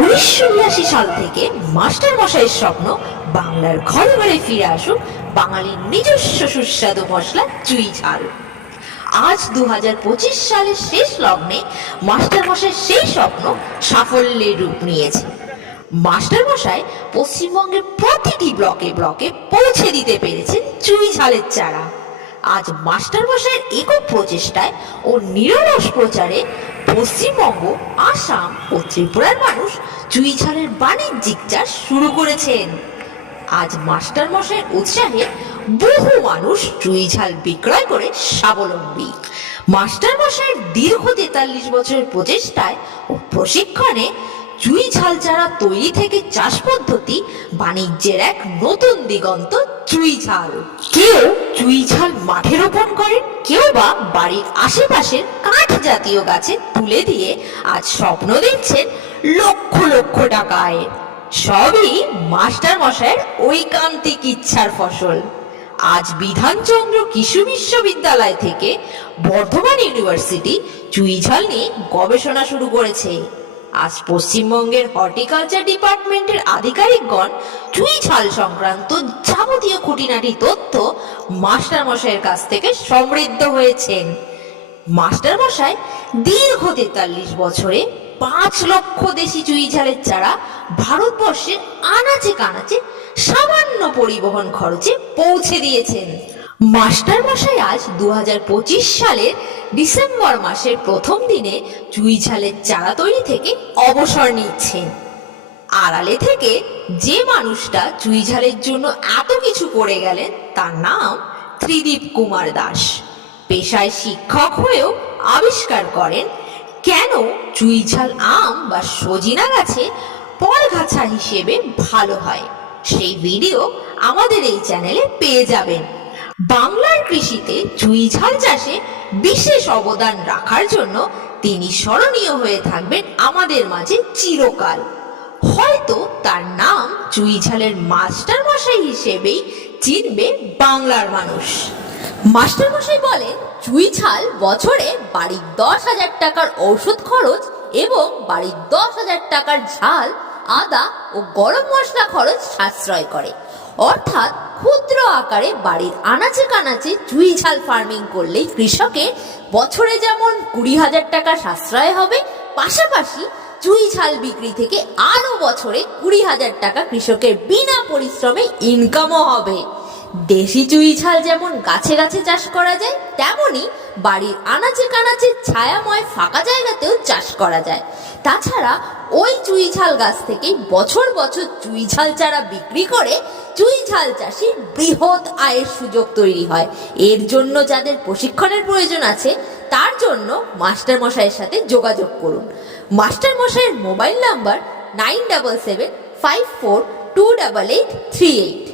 উনিশশো বিরাশি সাল থেকে মাস্টার মশাইয়ের স্বপ্ন বাংলার ঘরে ঘরে ফিরে আসুক, বাঙালির নিজস্ব সুস্বাদু মশলা চুই ঝাল। আজ দু হাজার পঁচিশ সালের শেষ লগ্নে মাস্টার মশাইয়ের সেই স্বপ্ন সাফল্যের রূপ নিয়েছে। মাস্টার মশাই পশ্চিমবঙ্গের প্রতিটি ব্লকে ব্লকে পৌঁছে দিতে পেরেছেন চুই ঝালের চারা। আজ মাস্টার মশাইয়ের একক প্রচেষ্টায় ও নিরলস প্রচারে পশ্চিমবঙ্গ, আসাম ও ত্রিপুরার মানুষ চুই ঝালের বাণিজ্যিক চাষ শুরু করেছেন। আজ মাস্টার মশাইয়ের উৎসাহে বহু মানুষ চুই ঝাল বিক্রয় করে স্বাবলম্বী। মাস্টার মশাইয়ের দীর্ঘ তেতাল্লিশ বছরের প্রচেষ্টায় ও প্রশিক্ষণে চুই ঝাল চারা তৈরি থেকে চাষ পদ্ধতি বাণিজ্যের এক নতুন দিগন্ত চুই ঝাল কেউ চুই ঝাল মাঠে রোপণ করেন কেউ বা বাড়ির আশেপাশের কাঠ জাতীয় গাছে তুলে দিয়ে আজ স্বপ্ন দেখছেন লক্ষ লক্ষ টাকা আয়ের সবই মাস্টার মশাইয়ের ঐকান্তিক ইচ্ছার ফসল। আজ বিধানচন্দ্র কৃষি বিশ্ববিদ্যালয় থেকে বর্ধমান ইউনিভার্সিটি চুইঝাল নিয়ে গবেষণা শুরু করেছে। আজ পশ্চিমবঙ্গের হর্টিকালচার ডিপার্টমেন্টের আধিকারিকগণ চুই ঝাল সংক্রান্ত যাবতীয় খুঁটিনাটি তথ্য মাস্টার মশাইয়ের কাছ থেকে সমৃদ্ধ হয়েছেন। মাস্টার মশাই দীর্ঘ তেতাল্লিশ বছরে পাঁচ লক্ষ দেশি চুই ঝালের চারা ভারতবর্ষের আনাচে কানাচে সামান্য পরিবহন খরচে পৌঁছে দিয়েছেন। মাস্টার মশাই আজ দু হাজার পঁচিশ সালের ডিসেম্বর মাসের প্রথম দিনে চুই চারা তৈরি থেকে অবসর নিচ্ছেন। আড়ালে থেকে যে মানুষটা চুই ঝালের জন্য এত কিছু করে গেলেন, তার নাম ত্রিদীপ কুমার দাস। পেশায় শিক্ষক হয়েও আবিষ্কার করেন, কেন চুইঝাল আম বা সজিনা গাছে পরগাছা হিসেবে ভালো হয়? সেই ভিডিও আমাদের এই চ্যানেলে পেয়ে যাবেন। বাংলার কৃষিতে চুইঝাল চাষে বিশেষ অবদান রাখার জন্য তিনি স্মরণীয় হয়ে থাকবেন আমাদের মাঝে চিরকাল। হয়তো তার নাম চুইঝালের মাস্টার মশাই হিসেবেই চিনবে বাংলার মানুষ। মাস্টার মশাই বলেন, চুই ছাল বছরে বাড়ির দশ হাজার টাকার ঔষধ খরচ এবং বাড়ির দশ হাজার টাকার ঝাল, আদা ও গরম মশলা খরচ সাশ্রয় করে। অর্থাৎ ক্ষুদ্র আকারে বাড়ির আনাচে কানাচে চুই ঝাল ফার্মিং করলে কৃষকের বছরে যেমন কুড়ি হাজার টাকা সাশ্রয় হবে, পাশাপাশি চুই ঝাল বিক্রি থেকে আরও বছরে কুড়ি হাজার টাকা কৃষকের বিনা পরিশ্রমে ইনকামও হবে। দেশি চুই ঝাল যেমন গাছে গাছে চাষ করা যায়, তেমনি বাড়ির আনাচে কানাচে ছায়াময় ফাঁকা জায়গাতেও চাষ করা যায়। তাছাড়া ওই চুই ঝাল গাছ থেকে বছর বছর চুই ঝাল চারা বিক্রি করে চুই ঝাল চাষির বৃহৎ আয়ের সুযোগ তৈরি হয়। এর জন্য যাদের প্রশিক্ষণের প্রয়োজন আছে, তার জন্য মাস্টার মশাইয়ের সাথে যোগাযোগ করুন। মাস্টার মশাইয়ের mobile number nine double seven five four two double eight three eight.